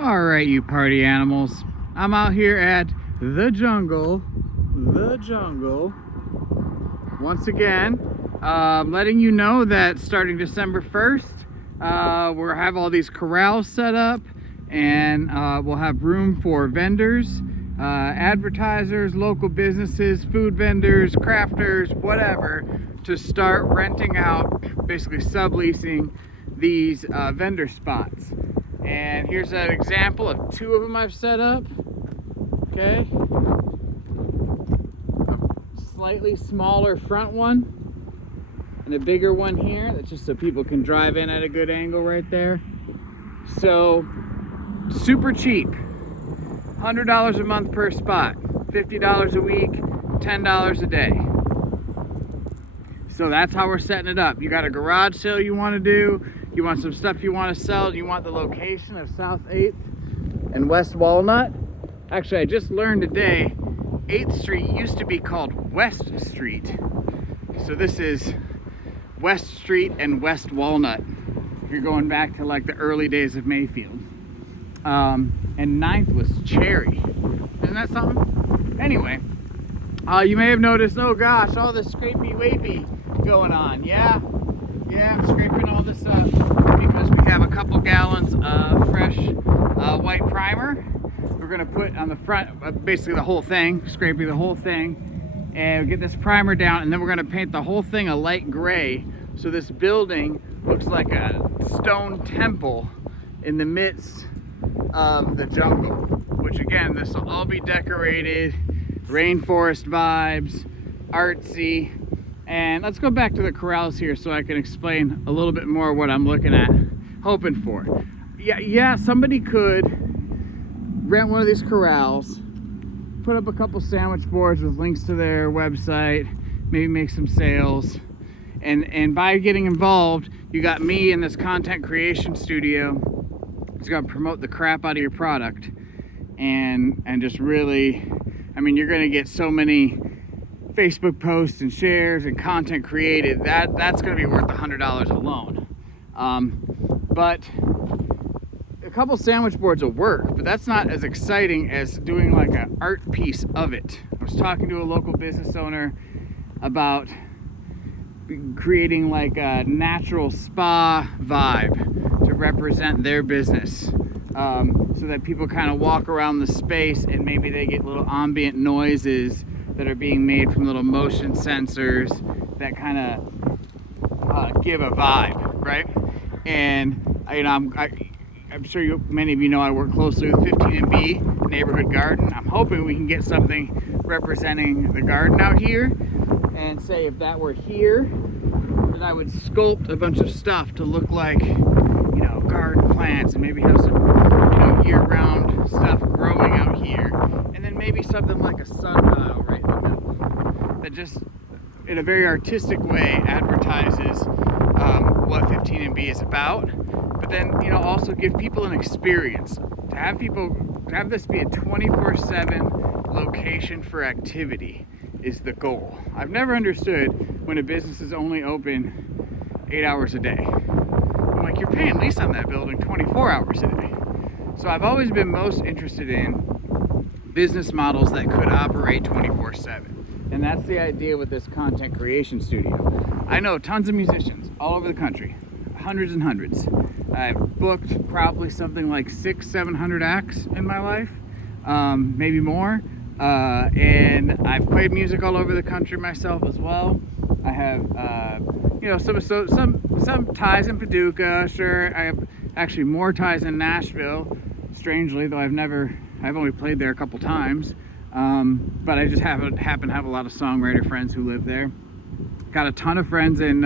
All right, you party animals. I'm out here at the jungle, once again, letting you know that starting December 1st, we'll have all these corrals set up, and we'll have room for vendors, advertisers, local businesses, food vendors, crafters, whatever, to start renting out, basically subleasing these vendor spots. And here's an example of two of them I've set up. Okay, a slightly smaller front one and a bigger one here. That's just so people can drive in at a good angle right there. So super cheap, $100 a month per spot, $50 a week, $10 a day. So that's how we're setting it up. You got a garage sale you want to do, you want some stuff you want to sell, you want the location of South 8th and West Walnut. Actually, I just learned today 8th Street used to be called West Street. So this is West Street and West Walnut, if you're going back to like the early days of Mayfield. And 9th was Cherry. Isn't that something? Anyway, you may have noticed, oh gosh, all this scrapey wapey going on. Yeah, I'm scraping all this up because we have a couple gallons of fresh white primer. We're gonna put on the front, basically the whole thing, scraping the whole thing, and get this primer down, and then we're gonna paint the whole thing a light gray, so this building looks like a stone temple in the midst of the jungle. Which again, this will all be decorated, rainforest vibes, artsy. And let's go back to the corrals here so I can explain a little bit more what I'm looking at, hoping for. Yeah, somebody could rent one of these corrals, put up a couple sandwich boards with links to their website, maybe make some sales. And by getting involved, you got me in this content creation studio. It's gonna promote the crap out of your product. And just really, I mean, you're gonna get so many Facebook posts and shares and content created, that's going to be worth $100 alone. But a couple sandwich boards will work, but that's not as exciting as doing like an art piece of it. I was talking to a local business owner about creating like a natural spa vibe to represent their business, so that people kind of walk around the space and maybe they get little ambient noises that are being made from little motion sensors that kind of give a vibe, right? And I'm sure many of you know I work closely with 15&B Neighborhood Garden. I'm hoping we can get something representing the garden out here, and say if that were here, then I would sculpt a bunch of stuff to look like, garden plants, and maybe have some, year-round stuff growing out here, and then maybe something like a sundial right in the middle that just, in a very artistic way, advertises what 15&B is about, but then, also give people an experience. To have this be a 24/7 location for activity is the goal. I've never understood when a business is only open 8 hours a day. I'm like, you're paying lease on that building 24 hours a day. So I've always been most interested in business models that could operate 24/7. And that's the idea with this content creation studio. I know tons of musicians all over the country, hundreds and hundreds. I've booked probably something like 600-700 acts in my life, maybe more. And I've played music all over the country myself as well. I have, some ties in Paducah, sure. I have actually more ties in Nashville, strangely, though I've only played there a couple times. But I just happen to have a lot of songwriter friends who live there. Got a ton of friends in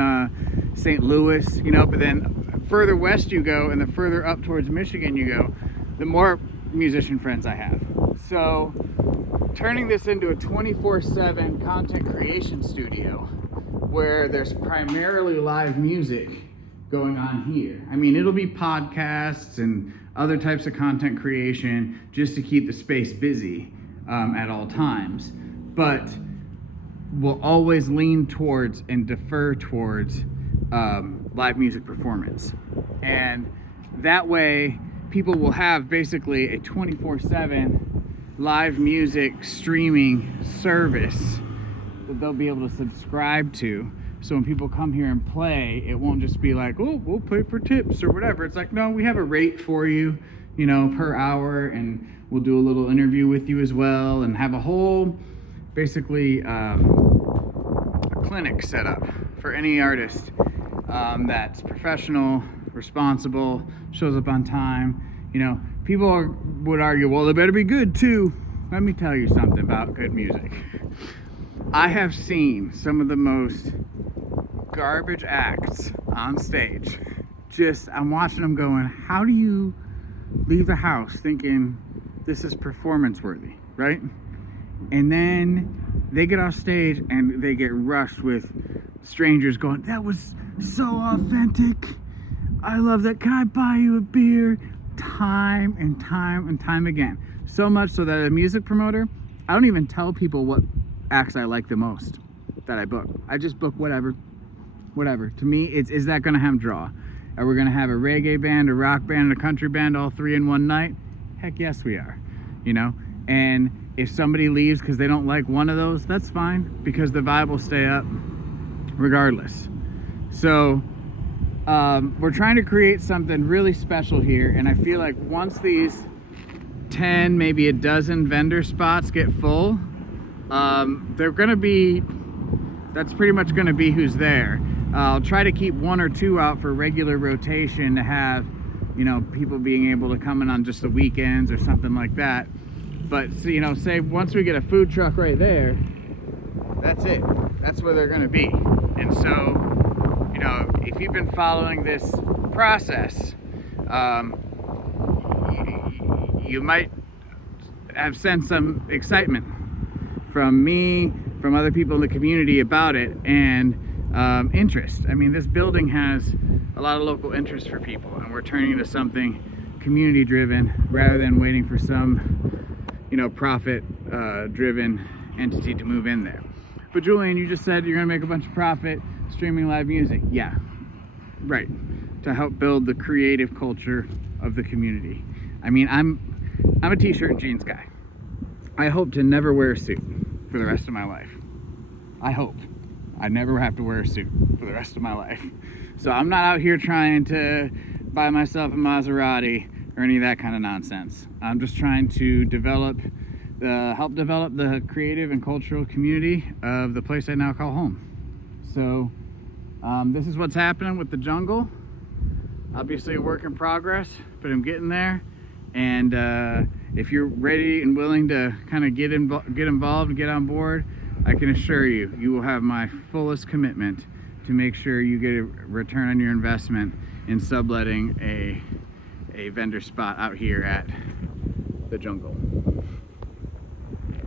St. Louis, but then further west you go and the further up towards Michigan you go, the more musician friends I have. So turning this into a 24/7 content creation studio where there's primarily live music going on here. I mean, it'll be podcasts and other types of content creation just to keep the space busy at all times. But we'll always lean towards and defer towards live music performance. And that way, people will have basically a 24/7 live music streaming service that they'll be able to subscribe to. So when people come here and play, it won't just be like, oh, we'll play for tips or whatever. It's like, no, we have a rate for you, you know, per hour, and we'll do a little interview with you as well, and have a whole, basically, a clinic set up for any artist that's professional, responsible, shows up on time. You know, people would argue, well, they better be good too. Let me tell you something about good music. I have seen some of the most garbage acts on stage. Just, I'm watching them going, how do you leave the house thinking this is performance worthy, right? And then they get off stage and they get rushed with strangers going, that was so authentic. I love that. Can I buy you a beer? Time and time and time again. So much so that a music promoter, I don't even tell people what acts I like the most that I book. I just book whatever. To me, is that gonna have draw? Are we gonna have a reggae band, a rock band, and a country band, all three in one night? Heck yes we are, you know? And if somebody leaves because they don't like one of those, that's fine, because the vibe will stay up regardless. So we're trying to create something really special here, and I feel like once these 10, maybe a dozen vendor spots get full, they're gonna be, that's pretty much gonna be who's there. I'll try to keep one or two out for regular rotation to have, you know, people being able to come in on just the weekends or something like that. But, you know, say once we get a food truck right there, that's it. That's where they're gonna be. And so, you know, if you've been following this process, you might have sensed some excitement from me, from other people in the community about it, and interest. I mean, this building has a lot of local interest for people, and we're turning into something community driven rather than waiting for some, you know, profit driven entity to move in there. But Julian, you just said you're gonna make a bunch of profit streaming live music. Yeah, right, to help build the creative culture of the community. I mean, I'm a t-shirt and jeans guy. I hope to never wear a suit for the rest of my life. I hope I never have to wear a suit for the rest of my life. So I'm not out here trying to buy myself a Maserati or any of that kind of nonsense. I'm just trying to help develop the creative and cultural community of the place I now call home. So this is what's happening with the jungle. Obviously a work in progress, but I'm getting there. And if you're ready and willing to kind of get involved and get on board, I can assure you, you will have my fullest commitment to make sure you get a return on your investment in subletting a vendor spot out here at the jungle.